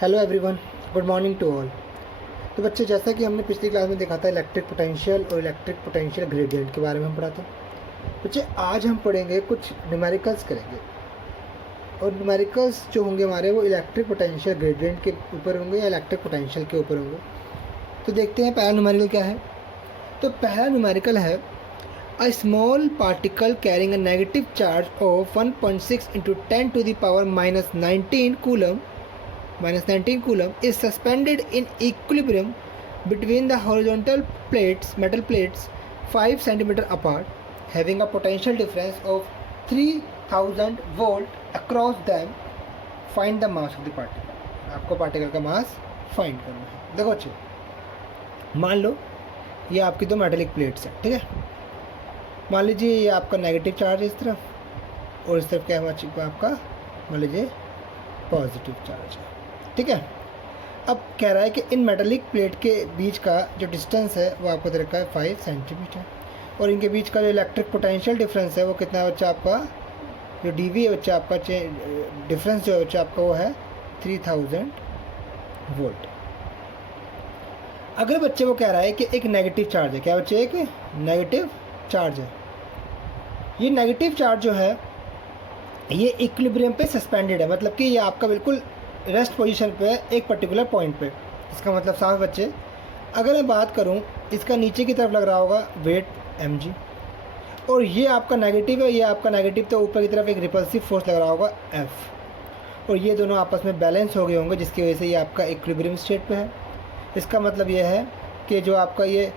Hello everyone, good morning to all. तो बच्चे, जैसा कि हमने पिछली क्लास में देखा था इलेक्ट्रिक पोटेंशियल और इलेक्ट्रिक पोटेंशियल ग्रेडियंट के बारे में हम पढ़ा था। बच्चे, आज हम पढ़ेंगे कुछ न्यूमेरिकल्स करेंगे, और न्यूमेरिकल्स जो होंगे हमारे वो इलेक्ट्रिक पोटेंशियल ग्रेडियंट के ऊपर होंगे या इलेक्ट्रिक पोटेंशियल के ऊपर होंगे। तो देखते हैं पहला न्यूमेरिकल क्या है। तो पहला न्यूमेरिकल है a small particle carrying a negative charge of 1.6 × 10⁻⁻19 coulomb is suspended in equilibrium between the horizontal metal plates 5 cm apart, having a potential difference of 3000 volt across them. Find the mass of the particle. आपको particle का mass find करना है। देखो अच्छे, मान लो ये आपकी दो मेटेलिक प्लेट्स हैं, ठीक है। मान लीजिए ये आपका नेगेटिव चार्ज है इस तरफ, और इस तरफ क्या है आपका, मान लीजिए पॉजिटिव चार्ज है, ठीक है। अब कह रहा है कि इन मेटेलिक प्लेट के बीच का जो डिस्टेंस है वो आपको दे रखा है 5 सेंटीमीटर, और इनके बीच का जो इलेक्ट्रिक पोटेंशियल डिफरेंस है वो कितना है बच्चा आपका, जो डीवी है बच्चा आपका डिफरेंस जो है बच्चा आपका वो है 3000 वोल्ट। अगर बच्चे वो कह रहा है कि एक नेगेटिव चार्ज है, क्या बच्चे, एक नेगेटिव चार्ज है। ये नेगेटिव चार्ज जो है ये इक्विलिब्रियम पे सस्पेंडेड है, मतलब कि ये आपका बिल्कुल रेस्ट पोजीशन पे है एक पर्टिकुलर पॉइंट पे। इसका मतलब साफ बच्चे, अगर मैं बात करूं इसका नीचे की तरफ लग रहा होगा वेट mg, और ये आपका नेगेटिव है, ये आपका नेगेटिव, तो ऊपर की तरफ एक रिपल्सिव फोर्स लग रहा होगा f, और ये दोनों आपस में बैलेंस हो गए होंगे जिसकी वजह से ये आपका इक्विलिब्रियम स्टेट पे है। इसका मतलब ये है कि जो आपका ये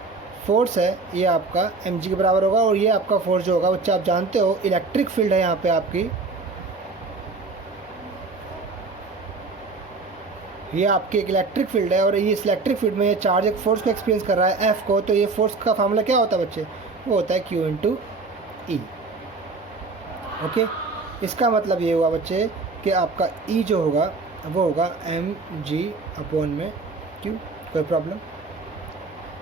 फोर्स है ये आपका mg के बराबर होगा, और ये आपका फोर्स जो होगा बच्चे आप जानते हो इलेक्ट्रिक फील्ड है यहाँ पे आपकी, ये आपकी एक इलेक्ट्रिक फील्ड है, और ये इस इलेक्ट्रिक फील्ड में ये चार्ज एक फोर्स को एक्सपीरियंस कर रहा है F को। तो ये फोर्स का फार्मूला क्या होता है बच्चे, वो होता है Q × E। ओके, इसका मतलब ये हुआ बच्चे कि आपका E जो होगा वो होगा mg/Q। कोई प्रॉब्लम?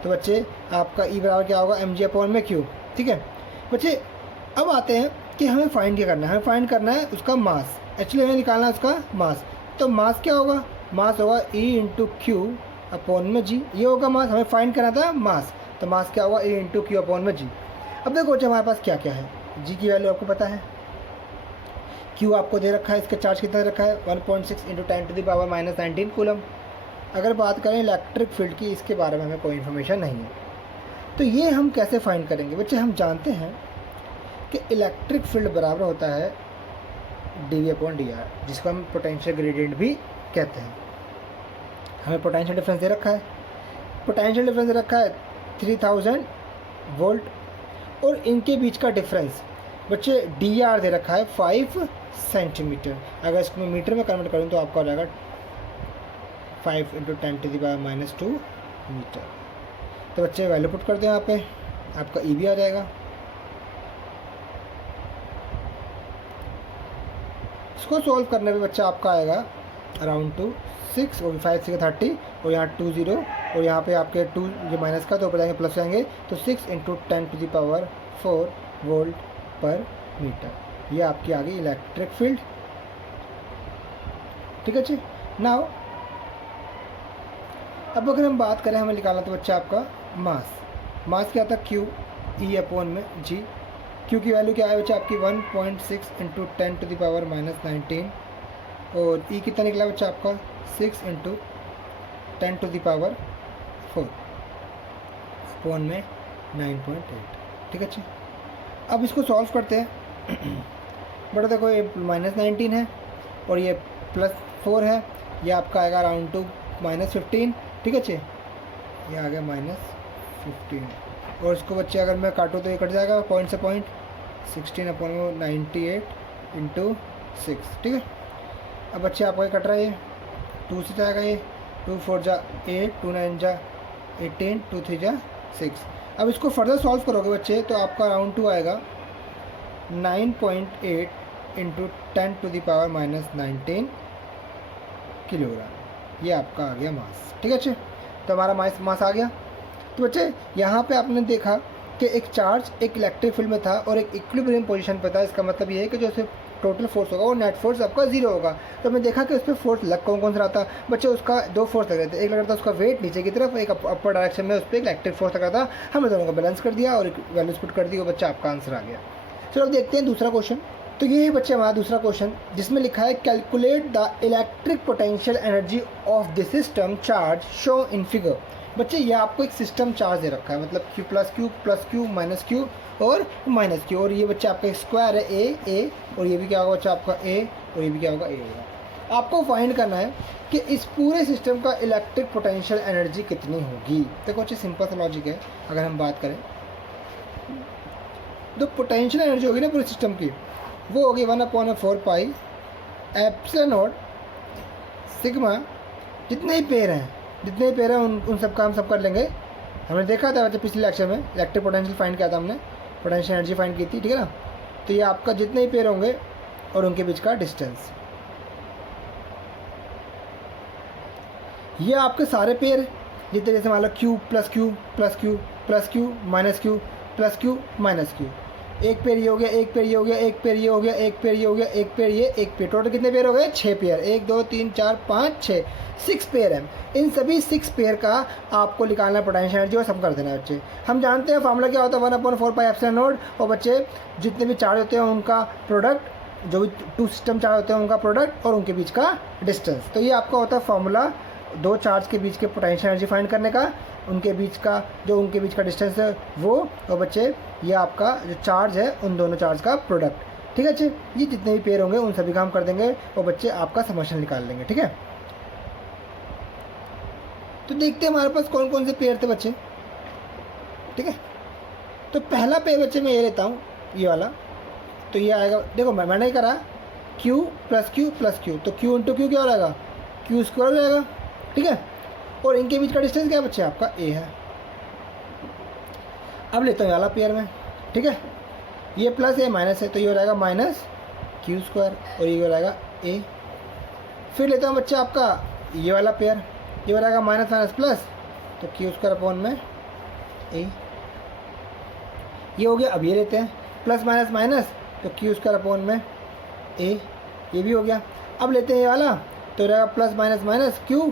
तो बच्चे आपका E बराबर क्या होगा, mg/Q, ठीक है। बच्चे अब आते हैं कि हमें फाइंड क्या करना है। हमें फाइंड करना है उसका मास, एक्चुअली हमें निकालना है उसका मास। तो मास क्या होगा, मास होगा E × Q/g, ये होगा मास। हमें फाइंड करना था मास, तो मास क्या होगा, E × Q/g। अब देखो बच्चे हमारे पास क्या क्या है, g की वैल्यू आपको पता है, Q आपको दे रखा है, इसका चार्ज कितना दे रखा है 1.6 × 10⁻⁻19 कूलम। अगर बात करें इलेक्ट्रिक फील्ड की, इसके बारे में हमें कोई इन्फॉर्मेशन नहीं है। तो ये हम कैसे फाइंड करेंगे बच्चे, हम जानते हैं कि इलेक्ट्रिक फील्ड बराबर होता है dV/dr, जिसको हम पोटेंशियल ग्रेडियंट भी कहते हैं। हमें पोटेंशियल डिफरेंस दे रखा है, पोटेंशियल डिफरेंस दे रखा है 3000 वोल्ट, और इनके बीच का डिफरेंस बच्चे dr दे रखा है 5 सेंटीमीटर। अगर इसको मैं मीटर में कन्वर्ट करूँ तो आपका हो जाएगा 5 × 10⁻⁻2 मीटर। तो बच्चे वैल्यू पुट कर दें यहाँ पे, आपका E भी आ जाएगा। इसको सॉल्व करने पे बच्चा आपका आएगा अराउंड 6, और 5 से 30, और यहाँ 20, और यहाँ पे आपके 2 जो माइनस का तो ऊपर जाएंगे प्लस जाएंगे, तो 6 × 10⁻⁴ वोल्ट पर मीटर। ये आपकी आ गई इलेक्ट्रिक फील्ड, ठीक है जी। नाउ अब अगर हम बात करें, हमें निकालना तो बच्चा आपका मास क्या था, Q E/g। Q की वैल्यू क्या है बच्चा आपकी 1.6 × 10⁻⁻19, और E कितना निकला बच्चा आपका 6 × 10⁻⁴ अपॉन में 9.8, ठीक है अच्छा। अब इसको सॉल्व करते हैं। बड़ा देखो, ये -19 है और ये +4 है, ये आपका आएगा अराउंड टू -15, ठीक है अच्छे। ये आ गया -15, और इसको बच्चे अगर मैं काटूँ तो ये कट जाएगा पॉइंट से पॉइंट, 16/98 × 6, ठीक है। अब बच्चे आपका ये कट रहा है, ये 2 से जाएगा, ये 2 4 जा 8, 2 9 जा 18, 2 3 जा 6। अब इसको फर्दर सॉल्व करोगे बच्चे तो आपका अराउंड 2 आएगा 9.8 × 10⁻⁻19 किलोग्राम। ये आपका आ गया मास, ठीक है अच्छे। तो हमारा मास आ गया। तो बच्चे यहाँ पे आपने देखा कि एक चार्ज एक इलेक्ट्रिक फील्ड में था और एक इक्विलिब्रियम पोजीशन पे था। इसका मतलब ये है कि जो टोटल फोर्स होगा वो नेट फोर्स आपका 0 होगा। तो हमने देखा कि उस पर फोर्स लग कौन कौन सा आता बच्चे, उसका 2 फोर्स लग रहे थे, एक लग रहा था उसका वेट नीचे की तरफ, एक अपर डायरेक्शन में उस पर इलेक्ट्रिक फोर्स लग रहा था। हमने दोनों को बैलेंस कर दिया और वैल्यूज पुट कर दी, वो बच्चा आपका आंसर आ गया। चलो अब देखते हैं दूसरा क्वेश्चन। तो ये है बच्चे हमारा दूसरा क्वेश्चन, जिसमें लिखा है calculate the electric potential energy of the system charge show in figure. बच्चे ये आपको एक सिस्टम चार्ज दे रखा है, मतलब Q plus Q minus Q और माइनस Q, और ये बच्चा आपका स्क्वायर है A और ये भी क्या होगा बच्चा आपका A और ये भी क्या होगा A होगा। आपको फाइंड करना है कि इस पूरे सिस्टम का इलेक्ट्रिक पोटेंशियल एनर्जी कितनी होगी। देखो बच्चे सिंपल सा लॉजिक है, अगर हम बात करें तो पोटेंशियल एनर्जी होगी ना पूरे सिस्टम की, वो होगी 1/4 पाई एप्सिलॉन नॉट सिग्मा, जितने ही पेयर हैं उन सब का हम सब कर लेंगे। हमने देखा था बच्चे पिछले लेक्चर में इलेक्ट्रिक पोटेंशियल फाइंड किया था हमने, पोटेंशियल एनर्जी फाइंड की थी, ठीक है ना। तो ये आपका जितने ही पेयर होंगे और उनके बीच का डिस्टेंस, ये आपके सारे पेयर जितने, जैसे मान लो Q plus Q plus Q plus Q minus Q plus Q minus Q, एक पेयर ये हो गया, एक पेयर ये हो गया, एक पेयर ये हो गया, एक पेयर ये हो गया, एक पेयर ये, एक पेयर, टोटल कितने पेयर हो गए 6 पेयर, 1 2 3 4 5 6 6 पेयर हैं। इन सभी 6 पेयर का आपको निकालना पोटेंशियल एनर्जी और सब कर देना बच्चे। हम जानते हैं फार्मूला क्या होता है 1/4 पाई एप्सिलॉन नॉट, और बच्चे जितने भी चार्ज होते हैं उनका प्रोडक्ट, जो भी 2 सिस्टम चार्ज होते हैं उनका प्रोडक्ट और उनके बीच का डिस्टेंस। तो ये आपका होता है फार्मूला 2 चार्ज के बीच के पोटेंशियल एनर्जी फाइंड करने का, उनके बीच का डिस्टेंस है वो, और बच्चे ये आपका जो चार्ज है उन दोनों चार्ज का प्रोडक्ट, ठीक है बच्चे। ये जितने भी पेयर होंगे उन सभी का हम कर देंगे और बच्चे आपका समेशन निकाल लेंगे, ठीक है। तो देखते हैं हमारे पास कौन कौन से पेयर थे बच्चे, ठीक है। तो पहला पेयर बच्चे मैं ये लेता हूँ, ये वाला, तो ये आएगा, देखो मैंने ही करा Q plus Q plus Q, तो Q इंटू Q क्या हो जाएगा Q स्क्वायर हो जाएगा, ठीक है। और इनके बीच का डिस्टेंस क्या है बच्चे आपका A है। अब लेता हूँ वाला पेयर में, ठीक है, ये प्लस है माइनस है, तो ये हो जाएगा माइनस Q स्क्वायर और ये हो जाएगा A। फिर लेता हूँ बच्चे आपका ये वाला पेयर, ये हो जाएगा माइनस माइनस प्लस, तो Q स्क्वायर अपॉन में A, ये हो गया। अब ये लेते हैं प्लस माइनस माइनस, तो Q स्क्वायर अपॉन में A, ये भी हो गया। अब लेते हैं ये वाला, तो रहेगा plus minus minus Q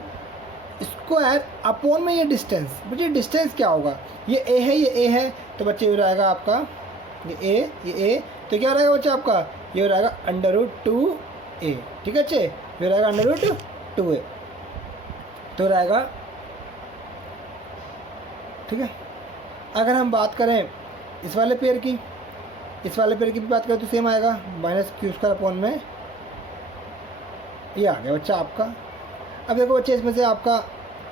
square upon में ये डिस्टेंस। बच्चे डिस्टेंस क्या होगा, ये A है ये A है, तो बच्चे ये रहेगा आपका ये A, तो क्या रहेगा बच्चे आपका ये रहेगा √2A, ठीक है बच्चे, ये रहेगा √2A, तो रहेगा, ठीक है। अगर हम बात करें इस वाले पेयर की, भी बात करें तो सेम आएगा माइनस Q स्क्वायर अपॉन में ये आ गया बच्चा आपका। अब देखो बच्चे इसमें से आपका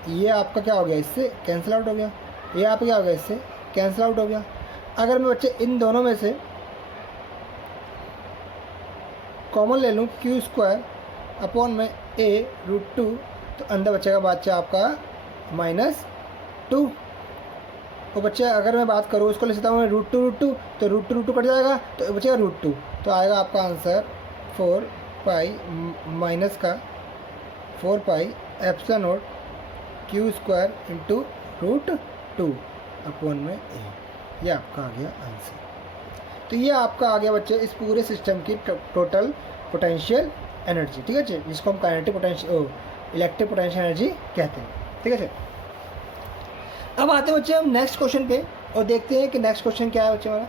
ये आपका क्या हो गया, इससे कैंसिल आउट हो गया, ये आपका क्या हो गया, इससे कैंसिल आउट हो गया। अगर मैं बच्चे इन दोनों में से कॉमन ले लूँ Q स्क्वायर अपॉन में A√2, तो अंदर बचेगा बच्चा आपका -2। और बच्चे अगर मैं बात करूँ उसको ले सकता हूँ मैं √2 तो √2 कट जाएगा, तो बचेगा √2, तो आएगा आपका आंसर 4 पाई माइनस का 4 pi epsilon not Q square into √2 upon में A, ये आपका आ गया आंसर। तो ये आपका आ गया बच्चे इस पूरे सिस्टम की टोटल पोटेंशियल एनर्जी, ठीक है बच्चे, जिसको हम kinetic potential electric potential energy कहते हैं, ठीक है बच्चे। अब आते हैं बच्चे हम नेक्स्ट क्वेश्चन पे और देखते हैं कि नेक्स्ट क्वेश्चन क्या है बच्चे हमारा।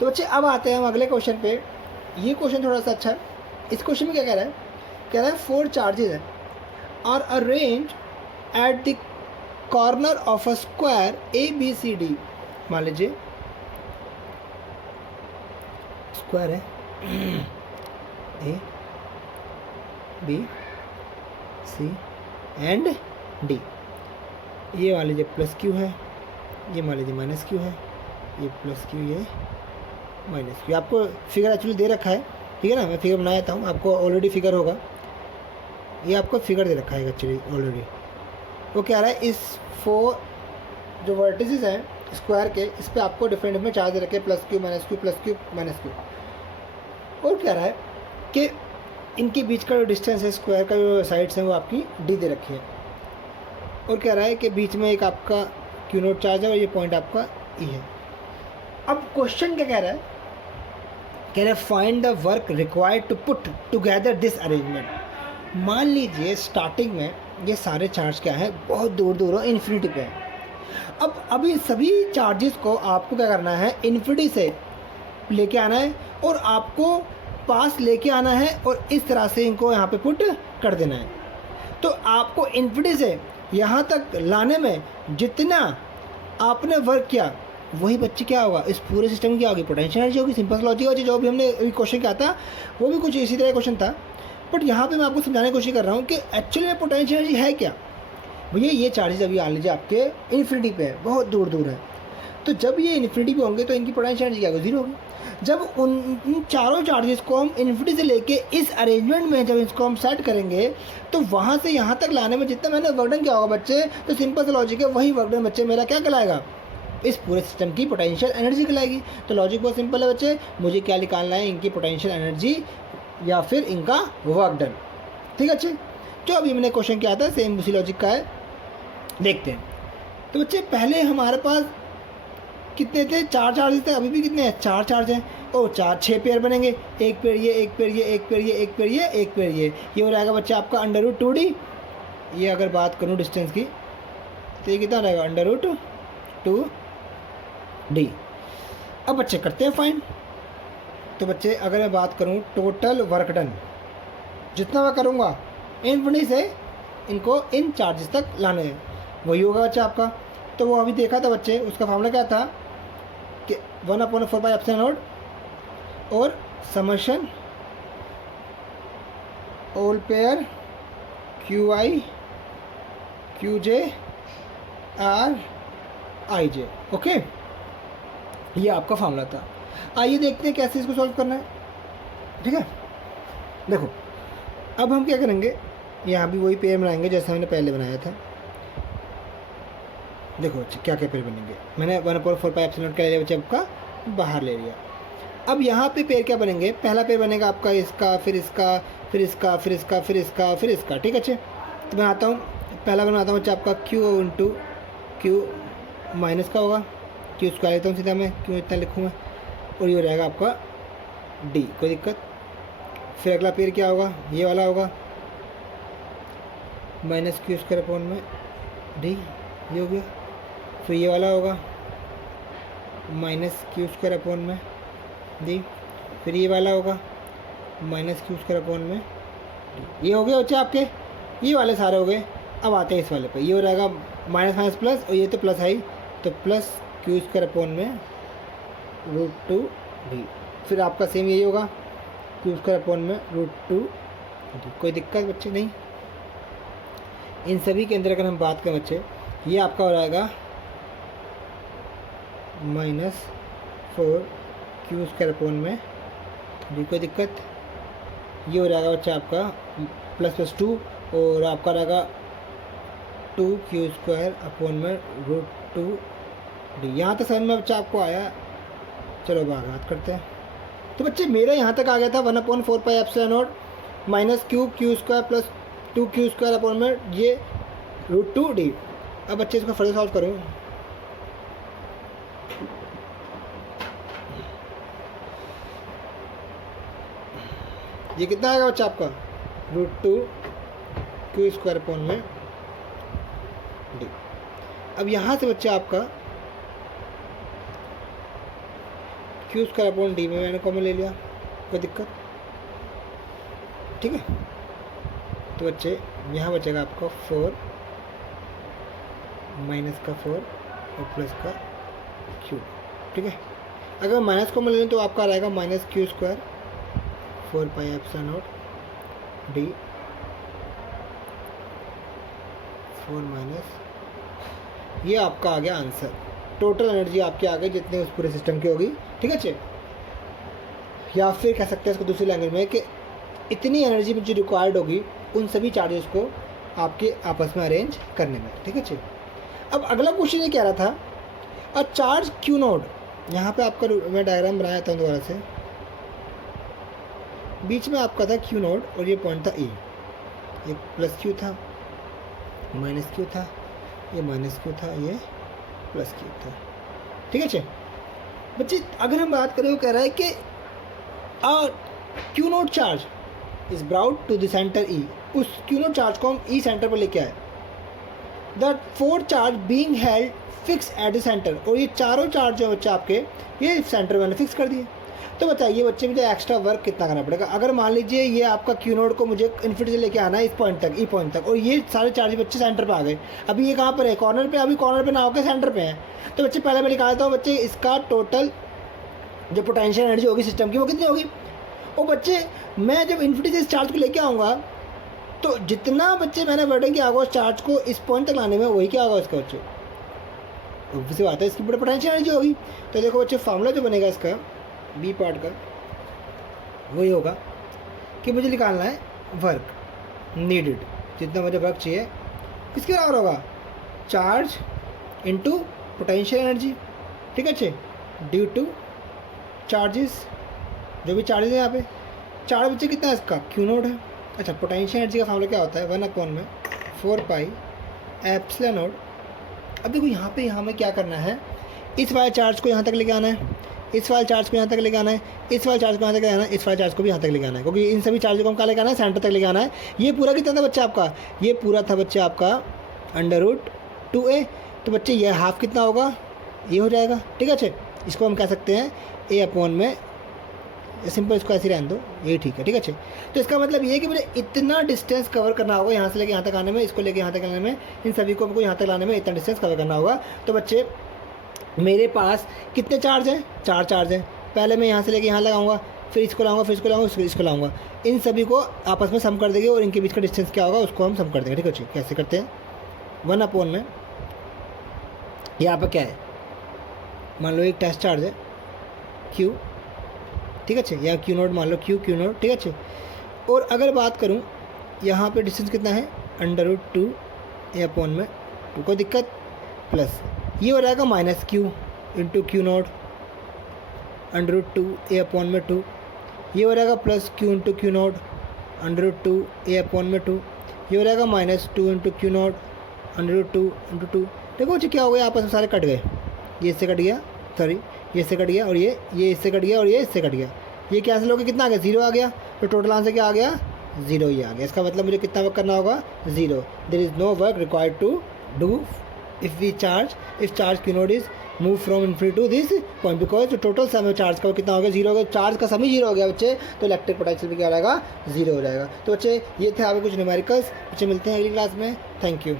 तो बच्चे अब आते हैं हम अगले क्वेश्चन पे। ये क्वेश्चन थोड़ा सा अच्छा है। इस क्वेश्चन में क्या कह रहा है 4 चार्जेज हैं are arrange at the corner of a square ABCD। मान लीजिए स्क्वायर है A B C and D। ये मान लीजिए प्लस Q है, ये मान लीजिए माइनस Q है, ये प्लस Q, ये माइनस Q। आपको फिगर एक्चुअली दे रखा है, ठीक है ना, मैं फिगर बनाया था हूँ, आपको ऑलरेडी फिगर होगा, ये आपको फिगर दे रखा है एक्चुअली ऑलरेडी। वो क्या रहा है इस 4 जो वर्टिसेस हैं स्क्वायर के, इस पर आपको डिफरेंट में चार्ज दे रखे plus Q minus Q plus Q minus Q। और क्या रहा है कि इनके बीच का जो डिस्टेंस है स्क्वायर का जो साइड्स हैं वो आपकी D दे रखी है। और कह रहा है कि बीच में एक आपका Q नोट चार्ज है और ये पॉइंट आपका E है। अब क्वेश्चन क्या कह रहा है कह रहे find the work required to put together this arrangement. मान लीजिए स्टार्टिंग में ये सारे चार्ज क्या है, बहुत दूर दूर इन्फिनिटी पे है। अब अभी सभी चार्जेस को आपको क्या करना है, इन्फिनिटी से लेके आना है और आपको पास लेके आना है और इस तरह से इनको यहाँ पे पुट कर देना है। तो आपको इन्फिनिटी से यहाँ तक लाने में जितना आपने वर्क किया वही बच्चे क्या होगा, इस पूरे सिस्टम की क्या होगी, पोटेंशियल एनर्जी होगी। सिंपल लॉजिक होगी। जो भी हमने क्वेश्चन किया था वो भी कुछ इसी तरह क्वेश्चन था, बट यहाँ पे मैं आपको समझाने की कोशिश कर रहा हूँ कि एक्चुअली में पोटेंशियल एनर्जी है क्या। भैया ये चार्जेस अभी मान लीजिए आपके इन्फिनिटी पे है, बहुत दूर दूर है, तो जब ये इन्फिनिटी पे होंगे तो इनकी पोटेंशियल एनर्जी क्या होगी, जीरो होगी। जब उन चारों चार्जेस को हम इन्फिनिटी से लेके इस अरेंजमेंट में जब इसको हम सेट करेंगे तो वहाँ से यहाँ तक लाने में जितना मैंने वर्कडन किया होगा बच्चे, तो सिंपल सा लॉजिक है, वही वर्कडन बच्चे मेरा क्या कहलाएगा, इस पूरे सिस्टम की पोटेंशियल एनर्जी कहलाएगी। तो लॉजिक बहुत सिंपल है बच्चे, मुझे क्या निकालना है, इनकी पोटेंशियल एनर्जी या फिर इनका वर्कडन। ठीक है बच्चे, जो अभी मैंने क्वेश्चन किया था सेम उसी लॉजिक का है, देखते हैं। तो बच्चे पहले हमारे पास कितने थे, चार चार्जेस थे, अभी भी कितने हैं, चार चार्ज हैं और चार 6 पेयर बनेंगे, एक पेयर ये, एक पेयर ये, एक पेयर ये, एक पेयर ये, एक पेयर ये हो जाएगा बच्चा आपका √2d। ये अगर बात करूँ डिस्टेंस की तो ये कितना रहेगा, √2d। अब बच्चे करते हैं फाइन। तो बच्चे अगर मैं बात करूँ टोटल वर्क डन जितना मैं करूँगा इन्फिनिटी से इनको इन चार्जेस तक लाने हैं, वही होगा बच्चा आपका। तो वो अभी देखा था बच्चे, उसका फार्मूला क्या था कि 1/4πε0 और summation all pair QI QJ RIJ। Okay, ये आपका फार्मूला था। आइए देखते हैं कैसे इसको सॉल्व करना है। ठीक है, देखो अब हम क्या करेंगे, यहाँ भी वही पेयर बनाएंगे जैसा हमने पहले बनाया था। देखो बच्चे क्या क्या पेयर बनेंगे, मैंने 1/4πε0 क्या लिया बच्चे आपका, बाहर ले लिया। अब यहाँ पे पेयर क्या बनेंगे, पहला पेयर बनेगा आपका इसका, फिर इसका, फिर इसका, फिर इसका, फिर इसका, फिर इसका। ठीक है बच्चे, तो मैं आता हूँ, पहला बनाता हूँ बच्चे आपका Q × Q माइनस का होगा, Q स्क्वायर लेता हूँ सीधा मैं, क्यों इतना लिखूँगा, और ये हो जाएगा आपका D, कोई दिक्कत। फिर अगला पेयर क्या होगा, ये वाला होगा -Q² D, ये हो गया। फिर ये वाला होगा -Q² D, फिर ये वाला होगा -Q² D। ये हो गया बच्चे आपके, ये वाले सारे हो गए। अब आते हैं इस वाले पे, ये हो जाएगा माइनस माइनस प्लस, और ये तो प्लस है ही, तो +Q² √2D। फिर आपका सेम यही होगा Q² √2D। कोई दिक्कत बच्चे नहीं। इन सभी के अंदर अगर हम बात करें बच्चे, ये आपका हो जाएगा -4Q² D, कोई दिक्कत। ये हो जाएगा बच्चा आपका ++2 और आपका रहेगा 2Q² √2D। यहाँ तक समझ में बच्चा आपको आया, चलो बात करते हैं। तो बच्चे मेरा यहाँ तक आ गया था 1/4πε0 -Q² + 2Q² ये √2D। अब बच्चे इसको फर्दर सॉल्व करूँ, ये कितना आएगा बच्चा आपका √2Q² D। अब यहाँ से बच्चा आपका Q² D में मैंने कॉमन ले लिया, कोई दिक्कत। ठीक है, तो बच्चे यहाँ बचेगा आपका 4 माइनस का 4 और प्लस का Q। ठीक है, अगर माइनस कॉमन ले लें तो आपका रहेगा -Q² 4πε0 D 4 माइनस, ये आपका आ गया आंसर। टोटल एनर्जी आपकी आ गई जितने उस पूरे सिस्टम की होगी। ठीक है चे, या फिर कह सकते हैं इसको दूसरी लैंग्वेज में कि इतनी एनर्जी जो रिक्वायर्ड होगी उन सभी चार्जेस को आपके आपस में अरेंज करने में। ठीक है चे, अब अगला क्वेश्चन ये कह रहा था अ चार्ज Q0, यहाँ पे आपका मैं डायग्राम बनाया था दोबारा से, बीच में आपका था Q0 और ये पॉइंट था E, ये +Q था, -Q था, ये -Q था, ये +Q था। ठीक है बच्चे, अगर हम बात करें वो कह रहा है कि और Q naught charge is brought to the centre E, उस क्यू नोट चार्ज को हम ई सेंटर पर लेके आए। The 4 charge being held fix at the centre, और ये चारों चार्ज जो बच्चे आपके ये सेंटर मैंने फिक्स कर दिए। तो बताइए बच्चे मुझे एक्स्ट्रा वर्क कितना करना पड़ेगा। अगर मान लीजिए ये आपका क्यू नोड को मुझे इन्फिनिटी से लेके आना है इस पॉइंट तक, ई पॉइंट तक, और ये सारे चार्ज बच्चे सेंटर पे आ गए। अभी ये कहाँ पर है, कॉर्नर पे, अभी कॉर्नर पे ना होकर सेंटर पे है। तो बच्चे पहले मैं निकालता हूँ बच्चे इसका टोटल जो पोटेंशियल एनर्जी होगी सिस्टम की वो कितनी होगी। और बच्चे मैं जब इन्फिनिटी से इस चार्ज को लेके आऊँगा तो जितना बच्चे मैंने वर्डिंग किया होगा उस चार्ज को इस पॉइंट तक लाने में वही क्या होगा इसका बच्चे, ऑब्वियसली बात है इसकी बड़ी पोटेंशियल एनर्जी होगी। तो देखो बच्चे फार्मूला जो बनेगा इसका बी पार्ट का वही होगा कि मुझे निकालना है वर्क नीडेड, जितना मुझे वर्क चाहिए किसके बराबर होगा, चार्ज इनटू पोटेंशियल एनर्जी। ठीक है अच्छे, ड्यू टू चार्जेस, जो भी चार्जेस है यहाँ पे, चार्ज बच्चे कितना है इसका क्यू नोड है। अच्छा पोटेंशियल एनर्जी का फार्मूला क्या होता है, 1/4 पाई एप्सिलॉन नोड। अब देखो यहाँ पे हमें क्या करना है, इस वाले चार्ज को यहाँ तक लेके आना है, इस वाले चार्ज को यहाँ तक लेके आना है, इस वाले चार्ज को यहाँ तक लेके आना है, इस वाले चार्ज को भी यहाँ तक लेके आना है, क्योंकि इन सभी चार्ज को हम कहाँ लेके आना है, सेंटर तक लेके आना है। ये पूरा कितना था बच्चा आपका, ये पूरा था बच्चे आपका √2a। तो बच्चे ये हाफ कितना होगा, ये हो जाएगा। ठीक है अच्छे, इसको हम कह सकते हैं a/, में सिंपल, इसको ऐसे रहने दो, ये ठीक है। ठीक है अच्छे, तो इसका मतलब ये है कि मुझे इतना डिस्टेंस कवर करना होगा यहाँ से लेके यहाँ तक आने में, इसको लेके यहाँ तक आने में, इन सभी को हमको यहाँ तक लाने में इतना डिस्टेंस कवर करना होगा। तो बच्चे मेरे पास कितने चार्ज हैं, 4 चार्ज हैं। पहले मैं यहाँ से लेके यहाँ लगाऊंगा, फिर इसको लाऊंगा, फिर इसको लाऊंगा, इसको लाऊंगा, इन सभी को आपस में सम कर देंगे और इनके बीच का डिस्टेंस क्या होगा उसको हम सम कर देंगे। ठीक है अच्छे, कैसे करते हैं, 1/, में यहाँ पर क्या है, मान लो एक टेस्ट चार्ज है Q। ठीक है अच्छे, या क्यू नोड मान लो क्यू नोड। ठीक है अच्छे, और अगर बात करूँ यहाँ पे डिस्टेंस कितना है, √2a/, में 2 को दिक्कत, प्लस ये हो जाएगा -q into Q node √2a/, में 2, ये हो जाएगा +q into Q node √2a/, में 2, ये हो जाएगा -2 इंटू क्यू नोड √2 इंटू 2। देखो बच्चे क्या हो गया, आपस में सारे कट गए, ये इससे कट गया, सॉरी ये इससे कट गया, और ये इससे कट गया, और ये इससे कट गया, ये कैंसिल हो गया, कितना आ गया, 0 आ गया। तो टोटल आंसर क्या आ गया, 0 ही आ गया। इसका मतलब मुझे कितना वर्क करना होगा, 0। There is no work required to do if charge q node is move from infinity to this point, because जो टोटल समय चार्ज का कितना हो गया, 0 हो गया। चार्ज का समय 0 हो गया बच्चे, तो इलेक्ट्रिक पोटेंशियल भी क्या रहेगा, 0 हो जाएगा। तो बच्चे ये थे आपके कुछ न्यूमेरिकल्स। बच्चे मिलते हैं अगली क्लास में, थैंक यू।